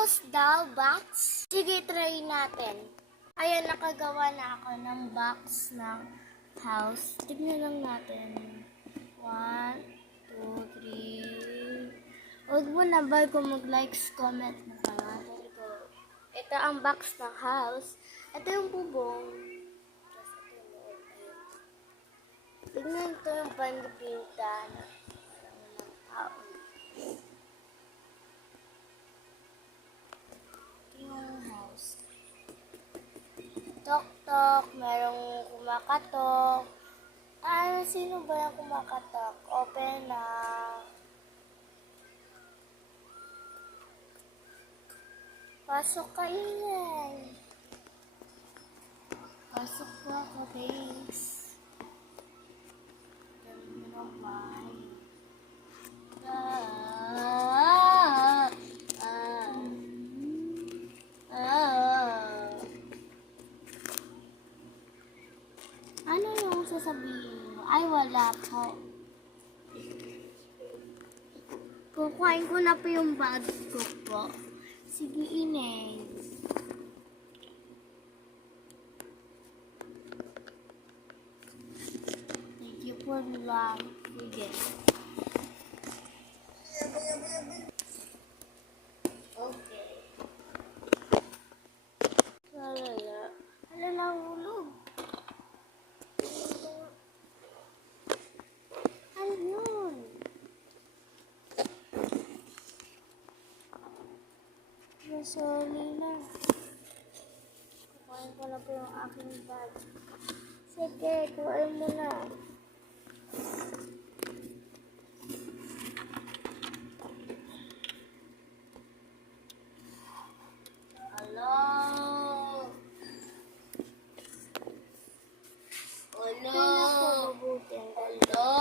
house daw, box? Sige, try natin. Ayan, nakagawa na ako ng box ng house. Tignan lang natin. 1, 2, 3. Huwag mo na bago mag-likes, comment na ka. Ito ang box ng house. Ito yung bubong. Tapos ito yung loob. Tignan ito yung panipinta ng tao. Yung house. Tok-tok, merong kumakatok. Sino ba yung kumakatok? Open na. Pasok ka, Ian. Pasok ko ako, guys. Ganda ng bahay. Ano yung sasabihin mo? Ay, wala po. Kukuhain ko na po yung bag ko po. Sige, Ineng. Thank you for love. Sige. Okay. Alala. Alala, hulog. Ano yun? Sorry na. Kuhain ko na po yung aking bag. Sige, kuhain mo na. Hello? Hello?